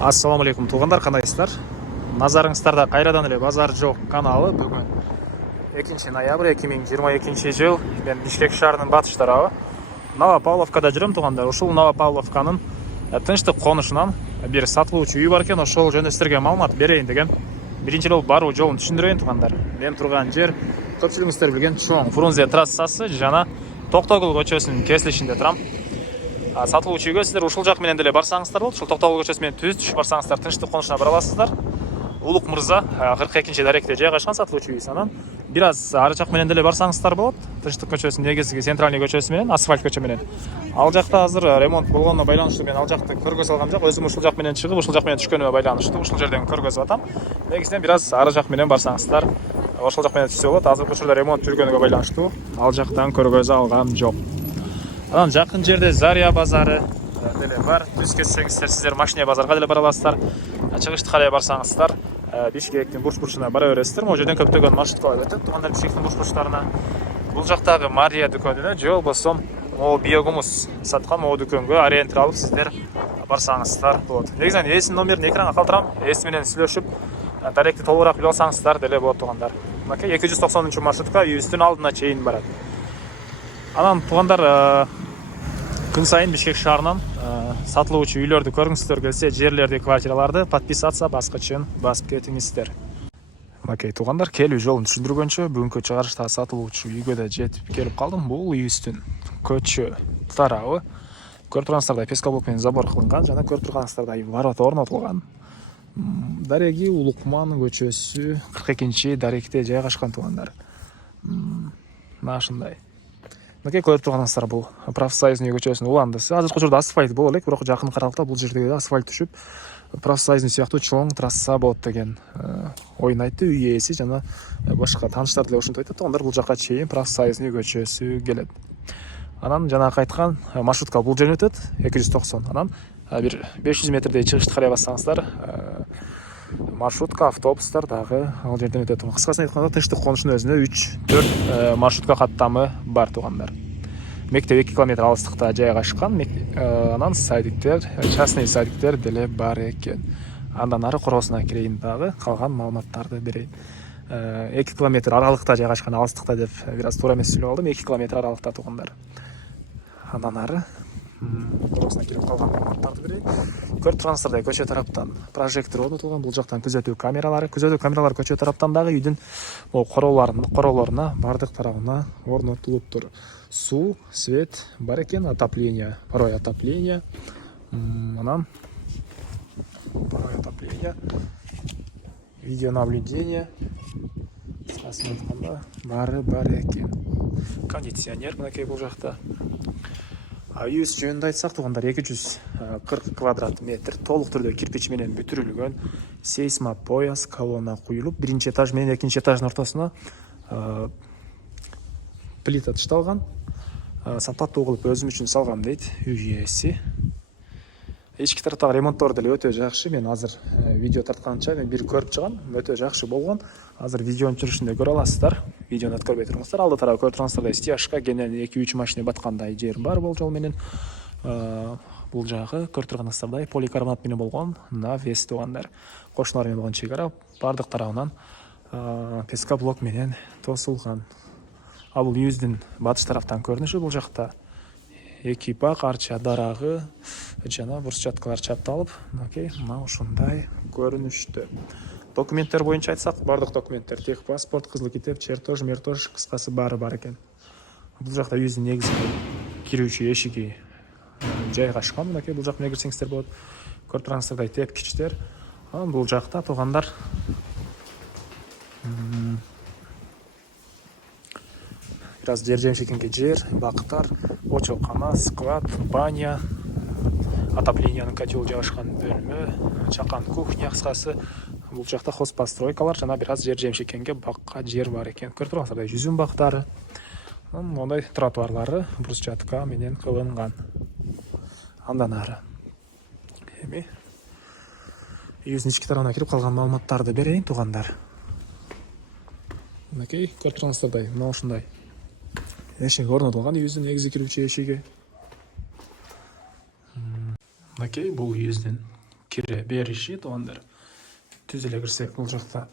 Ассаламу алейкум туғандар, қандайсыздар? Назарыңыздарда қайрадан эле базар жоқ каналы. Бүгін 2 ноябрь 2022 жыл. Мен Бишкек шаарынын батыш тарабы Новопавловкада жүрөм туғандар. Ушул Новопавловканын тынчтык конушунан бир сатылуучу үй бар экен, ошол жөнүндө силерге маалымат берейин деген. Биринчи жолу баруу жолун түшүндүрөйүн туғандар. Мен турган жер көпчүлүгүңүздөр билген чоң Фрунзе трассасы жана Токтогул көчөсүнүн кесилишинде турам. Сатылуучу үйгө сиздер ушул жак менен деле барсаңыздар болот. Ушул Токтогул көчөсү менен түз түшүп барсаңыздар тынчтык конушуна бара аласыздар. Улук мырза 42-нчи даректе жайгашкан сатылуучу үй. Анан бир аз ары жак менен деле барсаңыздар болот. Тынчтык көчөсүнүн негизги центральный көчөсү менен, асфальт көчө менен. Ал жакта азыр ремонт болгонуна байланыштуу мен ал жакты көргөзө алгам жок. Өзүм ушул жак менен чыгып, ушул жак менен түшкөнүмө байланыштуу ушул жерден көргөзүп атам. Негизинен бир аз ары жак менен барсаңыздар, ошол жак менен түшсө болот. Азыр учурда ремонт жүргөнүгө байланыштуу ал жактан көргөзө алгам жок. Анан жакын жерде Заря базары деле бар. Түз кетсеңиздер сиздер Машине базарга деле бара аласыздар. Чыгышты карай барсаңыздар Бишкектин бурч-бурчуна бара бересиздер. Могу жерден көптөгөн маршруткалар өтөт. Тугандар Бишкектин бурч-бурчтарына. Бул жактагы Мария дүкөнүнө же болбосо могу биогумус саткан могу дүкөнгө ориентир алып сиздер барсаңыздар болот. Негизинен ээсинин номерин экранга калтырам. Ээси менен сүйлөшүп, даректи толугураак билип алсаңыздар деле болот тугандар. Мынакей 290 маршрутка үйүбүздүн алдына чейин барат. Анан тугандар, күн сайын Бишкек шаарынан сатылуучу үйлөрдү көргүңүздөр келсе, жерлерди, квартираларды подписаться баскычын басып кетиңиздер. Мынакей тугандар, келүү жолун түшүндүргөнчө бүгүнкү чыгарыштагы сатылуучу үйгө да жетип келип калдым. Бул үйүбүздүн көчө тарабы. Көрүп тургансыздардай пескоблок менен забор кылынган жана көрүп тургансыздардай ворота орнотулган. Дареги Улукман көчөсү 42-нчи даректе жайгашкан тугандар. Мына ушундай. Мынакей көрүп турганыңыздар бул Профсоюзный көчөсүнүн уландысы. Азыркы учурда асфальт боло элек, бирок жакын каралыкта бул жерде асфальт түшүп, Профсоюзный сыяктуу чоң трасса болот деген оюн айтты үй ээси жана башка тааныштар деле ошентип айтат. Тугандар бул жакка чейин Профсоюзный көчөсү келет. Анан жана айткан маршрутка бул жөн өтөт 290. Анан бир 500 метрдей чыгышты карай бассаңыздар маршрутка, автобустар дагы ал жерден өтөт. Кыскасын айтканда тынчтык конушунун өзүнө 3-4 маршрутка каттамы бар тугандар. Мектеп 2 километр алыстыкта жайгашкан. Анан садиктер, частный садиктер деле бар экен. Андан ары коросуна кирейин дагы, калган маалыматтарды берейин. 2 километр аралыкта жайгашкан, алыстыкта деп бир аз туура эмес сүйлөп алдым. 2 километр аралыкта тугандар. Андан ары коросуна кирип калган маалыматтарды берейин. Көрүп тургансыздардай көчө тараптан прожектор орнотулган. Бул жактан күзөтүү камералары көчө тараптан дагы үйдүн короолоруна бардык тарабына орнотулуптур. Суу, свет бар экен, отопление, порой отопление. Анан порой отопление, видеонаблюдение. Бары бар экен. Кондиционер мынакей бул жакта. Үйүбүз жөнүндө айтсак тугандар, 240 квадрат метр толук түрдө кирпич менен бүтүрүлгөн. Сейсмопояс колонна куюлуп, биринчи этаж менен экинчи этаждын ортосуна плита ташталган. Сапаттуу кылып өзүм үчүн салгам дейт үй ээси. Ички тараптагы ремонттор деле өтө жакшы. Мен азыр видео тартканча мен бир көрүп чыгам, өтө жакшы болгон. Азыр видеонун жүрүшүндө көрө аласыздар. Видеону өткөрбөй туруңуздар. Алды тарабы көрүп тургансыздардай стяжка, кенен 2-3 машина баткандай жер бар бул жол менен. Бул жагы көрүп турганыңыздардай поликарбонат менен болгон навес тугандар. Кошуналар менен болгон чек ара бардык тарабынан пескоблок менен тосулган. Ал бул үйүбүздүн батыш тараптан көрүнүшү. Бул жакта экипак, арча дарагы жана брусчаткалар чапталып, мынакей мына ушундай көрүнүштө. Документтер боюнча айтсак, бардык документтер, техпаспорт, кызыл китеп, чертож, мертож, кыскасы баары бар экен. Бул жакта үйүбүздүн негизги кирүүчү эшиги жайгашкан. Мынакей бул жак менен кирсеңиздер болот. Көрүп тургансыздардай тепкичтер. Анан бул жакта тугандар бираз жер-жемшекенге жер, бактар, очоккана, склад, баня, отоплениянын котел жайгашкан бөлмө, чакан кухня, кыскасы бул жакта хозпостройкалар жана бир аз жер-жемшекенге бакка жер бар экен. Көрүп тургансыздардай жүзүм бактары, мондай тротуарлары брусчатка менен кылынган. Андан ары эми үйүбүздүн ички тарабына кирип калган маалыматтарды берейин тугандар. Мынакей көрүп тургансыздардай мына ушундай эшик орнотулган үйүбүздүн негизги кирүүчү эшиги. Мынакей бул үйүбүздүн кире бериши туугандар. Түз эле кирсек бул жакта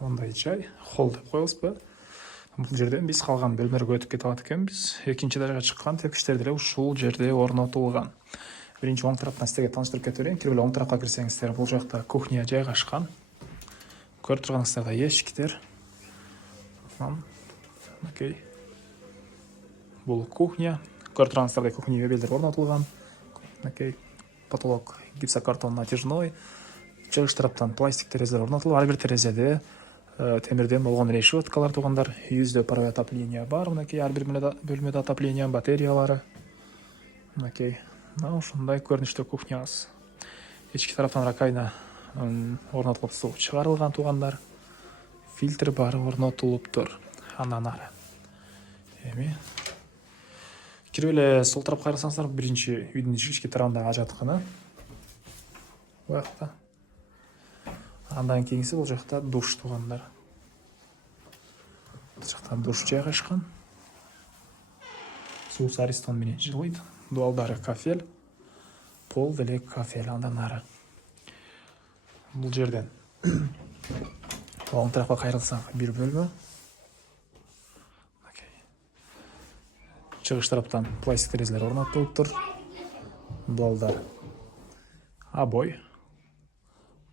ондай жай, холл деп коебузбу. Бул жерден биз калган бөлмөлөргө өтүп кетип атат экенбиз. Экинчи этажга чыккан тепкичтер деле ушул жерде орнотулган. Биринчи оң тараптан сизге тааныштырып кетип берейин. Кирип эле оң тарапка кирсеңиздер, бул жакта кухня жайгашкан. Көрүп турганыңыздардай эшиктер. Окей. Бул кухня. Көрүп турганыңыздардай кухня мебелдер орнотулган. Окей. Потолок гипсокартон натяжной. Чыгыш тараптан пластик терезелер орнотулган. Ар бир терезеде темирден болгон решеткалар туугандар. Үйүздө паровой отопление бар. Мынакей ар бир бөлмөдө отопление, батареялары. Мынакей. Ушундай көрүнүштө кухнябыз. Ички тараптан ракайна орнотулуп суу чыгарылган туугандар. Фильтр бар орнотулуптур. Андан ары. Эми кирип эле сол тарапка карасаңыздар, биринчи үйдүн ички тарабында ажатканы. Буякта. Андан кийинкиси бул жакта душ туугандар. Бул жакта душ жайгашкан. Суус Аристон менен жылыйт. Дуалдары кафель. Пол деле кафель. Андан ары. Бул жерден оң тарапка кайрылсак бир бөлмө. Чыгыш тараптан пластик терезелер орнотулуптур. Дуалдар обой.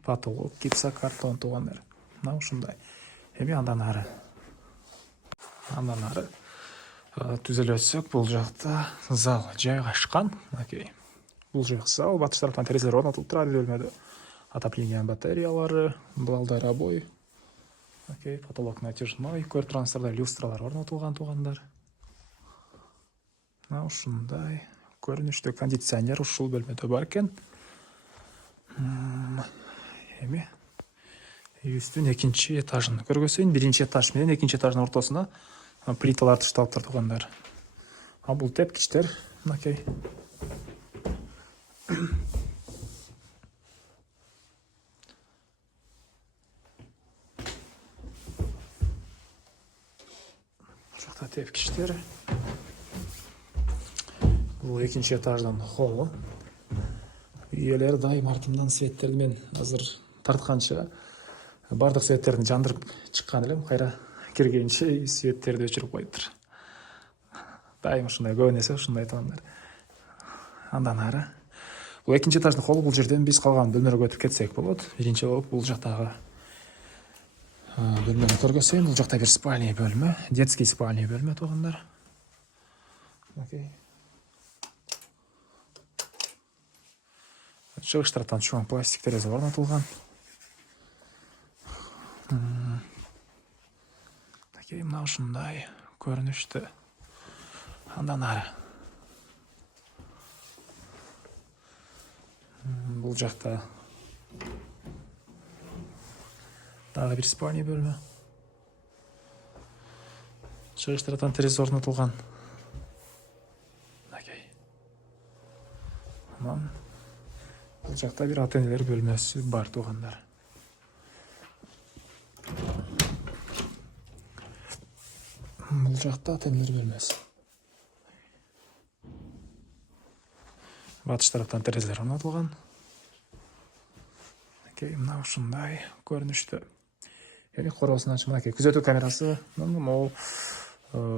Потолок гипсокартон туугандар. Мына ушундай. Эми андан ары. Түз эле өтсөк, бул жакта зал жайгашкан. Окей. Бул жак зал, батыш тараптан терезелер орнотулуп турат бөлмөдө. Отопление батареялары, дуалдар обой. Окей, потолок натяжной. Көрүп турганыңыздардай люстралар орнотулган туугандар. Мына ушундай көрүнүштө кондиционер ушул бөлмөдө бар экен. Эми үйүбүздүн экинчи этажын көргөзөйүн. Биринчи этаж менен экинчи этаждын ортосуна плиталар ташталыптыр туугандар. Бул тепкичтер. Мынакей. Жакта тепкичтер. Бул экинчи этаждын холлу. Үйлер дайым артымдан светтерди мен азыр тартканча бардык светтерди жандырып чыккан элем. Кайра киргенче светтерди өчүрүп коюптур. Дайым ушундай көп нерсе ушундай туугандар. Андан ары. Бул экинчи этаждын холлу. Бул жерден биз калган бөлмөлөргө өтүп кетсек болот. Биринчи болуп бул жактагы бөлмөнү көргөзөйүн. Бул жакта бир спальный бөлмө, детский спальный бөлмө туугандар. Окей. Чыгыш тараптан чоң пластик терезе орнотулган. Окей, мына ушундай көрүнүштө. Андан ары. Бул жакта дагы бир спальный бөлмө. Чыгыш тараптан терезе орнотулган. Окей. Бул жакта бир ата-энелер бөлмөсү бар туугандар. Бул жакта ата-энелер бөлмөсү. Батыш тараптан терезелер орнотулган. Окей, мына ушундай көрүнүштө. Эми короосун ачып, мынакей күзөтүү камерасы могу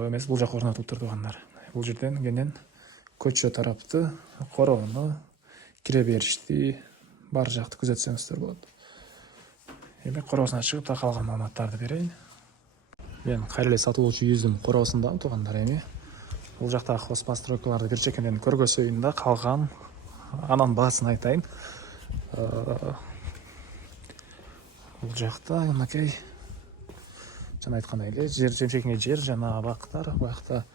эмес бул жака орнотулуптур туугандар. Бул жерден кенен көчө тарапты, короону, кире беришти бар жакты күзөтсөңүздөр болот. Эми короосун ачып, та калган маалыматтарды берейин. Мен кайра эле сатылуучу үйүбүздүн короосундан туугандар. Эми бул жактагы хозпостройкаларды бир чекенден көргөзөйүн да калган анан баасын айтайын. Бул жакта мынакей жана айткандай эле жемчегиңе жер жана абактар. Буякта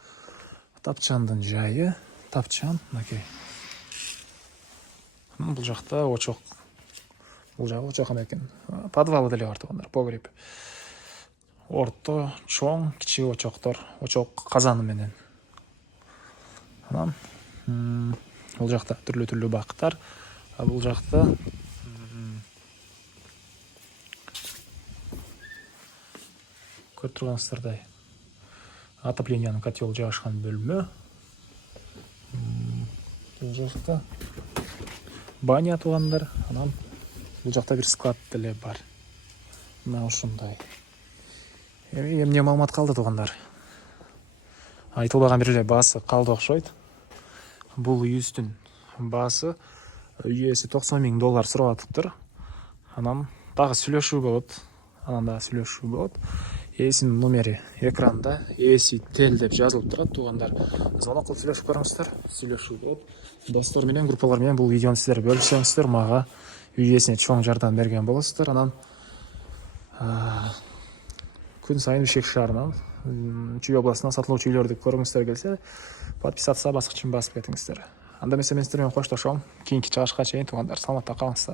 тапчандын жайы, тапчан мынакей. Бул жакта очок. Бул жагы очок экен. Подвалы деле бар туугандар, погреб. Орто, чоң, кичи очоктор, очок казаны менен. Анан бул жакта түрлүү бактар. Бул жакта көрүп турганыңыздардай отоплениянын котел жайгашкан бөлмө. Бул жакта баня туугандар. Анан бул жакта бир склад деле бар. Мына ушундай. Эмне маалымат калды туугандар? Айтылбаган бир эле баасы калды окшойт. Бул үйүбүздүн баасы үй ээси $90,000 сурап атыптыр. Анан дагы сүйлөшүү болот. Ээсинин номери экранда, ээси тел деп жазылып турат туугандар. Звонок кылып сүйлөшүп көрүңүздөр, сүйлөшүү болот. Достор менен, группалар менен бул видеону сиздер бөлүшсөңүздөр, мага үй ээсине чоң жардам берген болосуздар. Анан күн сайын Бишкек шаарынан, Чүй областынан сатылуучу үйлөрдү көргүңүздөр келсе, подписаться баскычын басып кетиңиздер. Анда эмесе мен сиздер менен коштошом. Кийинки чыгышка чейин туугандар, саламатта калыңыздар.